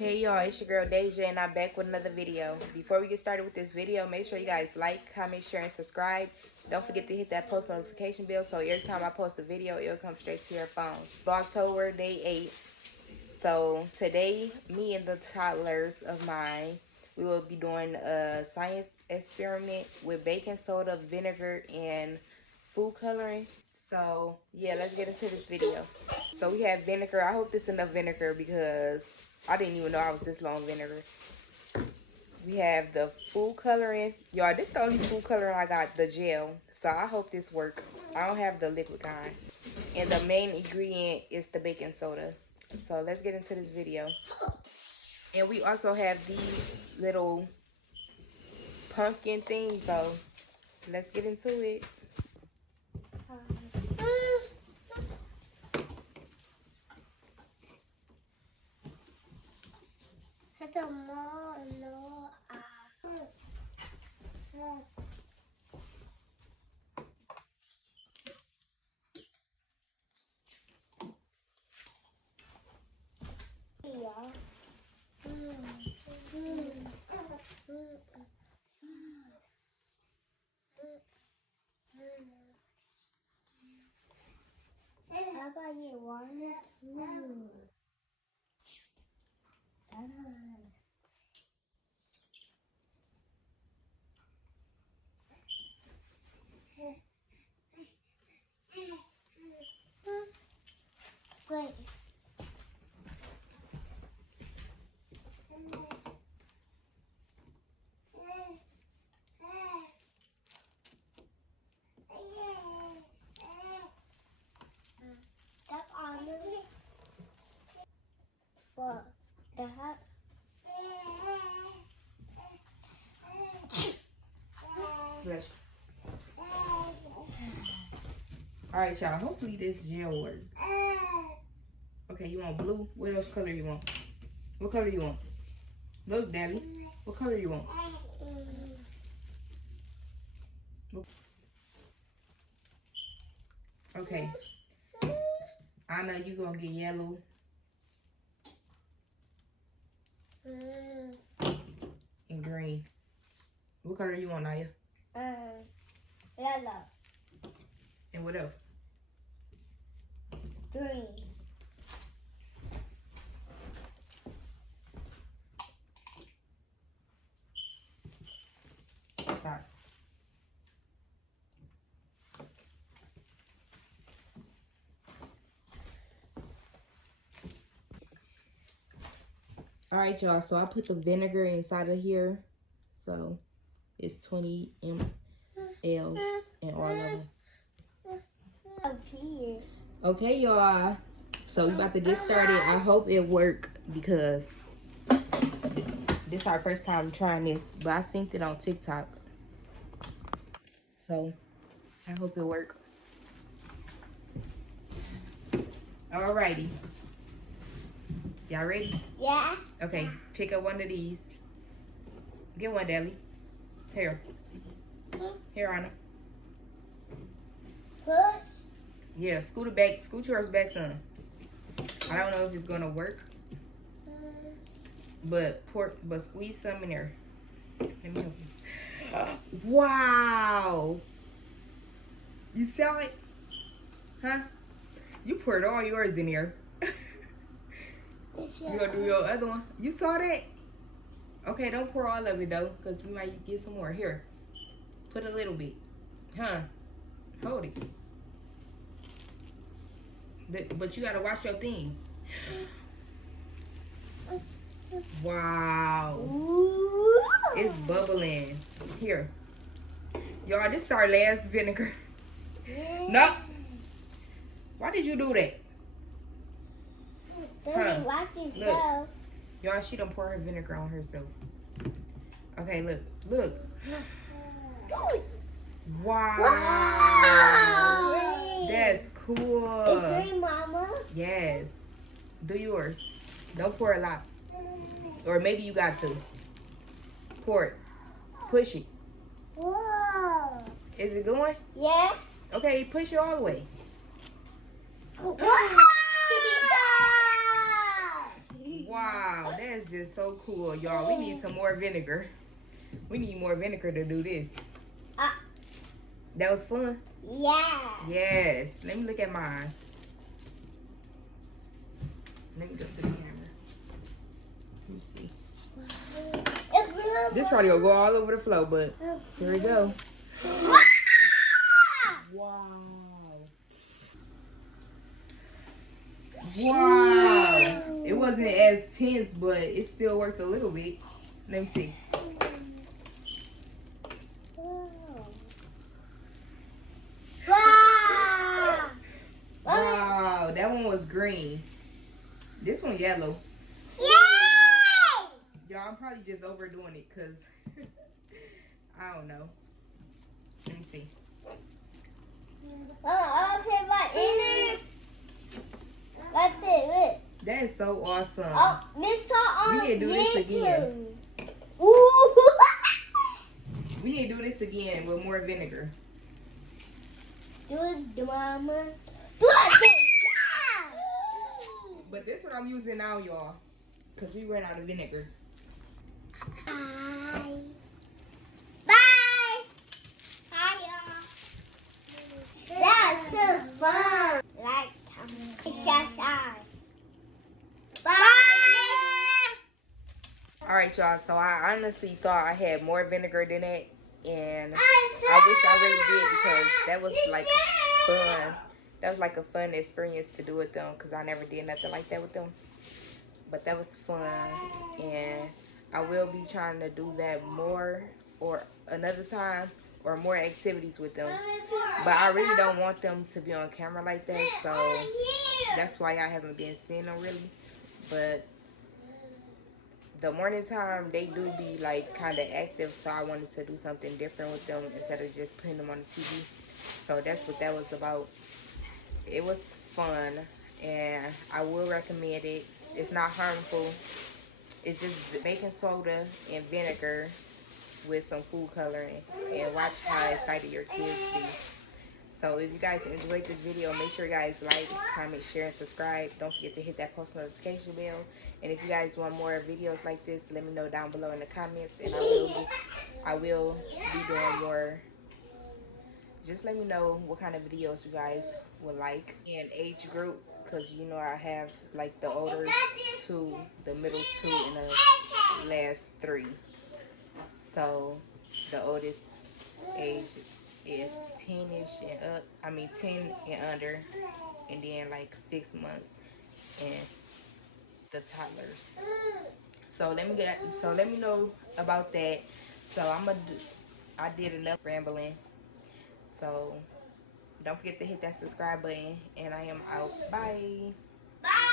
Hey y'all, it's your girl Deja and I'm back with another video. Before we get started with this video, make sure you guys like, comment, share, and subscribe. Don't forget to hit that post notification bell so every time I post a video, it'll come straight to your phone. October, day 8. So today, me and the toddlers of mine, we will be doing a science experiment with baking soda, vinegar, and food coloring. So yeah, let's get into this video. So we have vinegar. I hope this is enough vinegar because I didn't even know I was this low on vinegar. We have the food coloring. Y'all, this is the only food coloring I got, the gel. So I hope this works. I don't have the liquid kind. And the main ingredient is the baking soda. So let's get into this video. And we also have these little pumpkin things. So let's get into it. Wait. Step on it for that. Bless you. Alright, y'all. Hopefully this gel works. Okay, you want blue? What else color you want? What color you want? Look, Daddy. What color you want? Okay. I know you gonna get yellow. And green. What color you want, Naya? Yellow. And what else? Green. Stop. Alright, y'all. So I put the vinegar inside of here. So it's 20 ml in all of them. Okay, y'all. So we about to get started. I hope it work because this is our first time trying this, but I synced it on TikTok. So I hope it work. Alrighty. Y'all ready? Yeah. Okay, pick up one of these. Get one, Deli. Here. Here, Anna. Push. Yeah, scoot it back. Scoot yours back, son. I don't know if it's gonna work, but squeeze some in there. Let me help you. Wow. You saw it? Huh? You poured all yours in there. You gonna do your other one? You saw that? Okay, don't pour all of it though, because we might get some more. Here. Put a little bit. Huh? Hold it. But you gotta wash your thing. Wow. Ooh. It's bubbling. Here. Y'all, this is our last vinegar. No. Why did you do that? Huh. Watch yourself. Y'all, she done pour her vinegar on herself. Okay, look. Look. Wow. Wow. That's cool. It's green, Mama. Yes. Do yours. Don't pour a lot. Or maybe you got to. Pour it. Push it. Whoa. Is it going? Yeah. Okay, push it all the way. Wow, that's just so cool, y'all. We need some more vinegar. We need more vinegar to do this. That was fun? Yeah. Yes. Let me look at mine. Let me go to the camera. Let me see. This probably gonna go all over the floor, but here we go. Wow. Wow. It wasn't as tense, but it still worked a little bit. Let me see. Wow. Wow, that one was green. This one yellow. Yay! Y'all, I'm probably just overdoing it because I don't know. Let me see. I'll put my inner. That's it. Look. That is so awesome. Oh, this on We need to do this again. Ooh. We need to do this again with more vinegar. Do it, mama. Do it. But this what I'm using now, y'all, because we ran out of vinegar. Bye. Bye. Hi, y'all. That was so fun. Like, subscribe. Bye. All right, y'all. So I honestly thought I had more vinegar than that, and I wish I really did because that was like fun. That was like a fun experience to do with them because I never did nothing like that with them. But that was fun, and I will be trying to do that more or another time or more activities with them. But I really don't want them to be on camera like that, so that's why I haven't been seeing them really. But the morning time, they do be like kind of active, so I wanted to do something different with them instead of just putting them on the TV. So that's what that was about. It was fun, and I will recommend it. It's not harmful. It's just baking soda and vinegar with some food coloring, and watch how excited your kids be. So if you guys enjoyed this video, make sure you guys like, comment, share, and subscribe. Don't forget to hit that post notification bell. And if you guys want more videos like this, let me know down below in the comments, and I will be doing more. Just let me know what kind of videos you guys would like and age group, because you know I have like the older two, the middle two, and the last three. So the oldest age is 10ish and up. I mean 10 and under, and then like 6 months and the toddlers. So let me know about that. So I did enough rambling. So don't forget to hit that subscribe button, and I am out. Bye. Bye.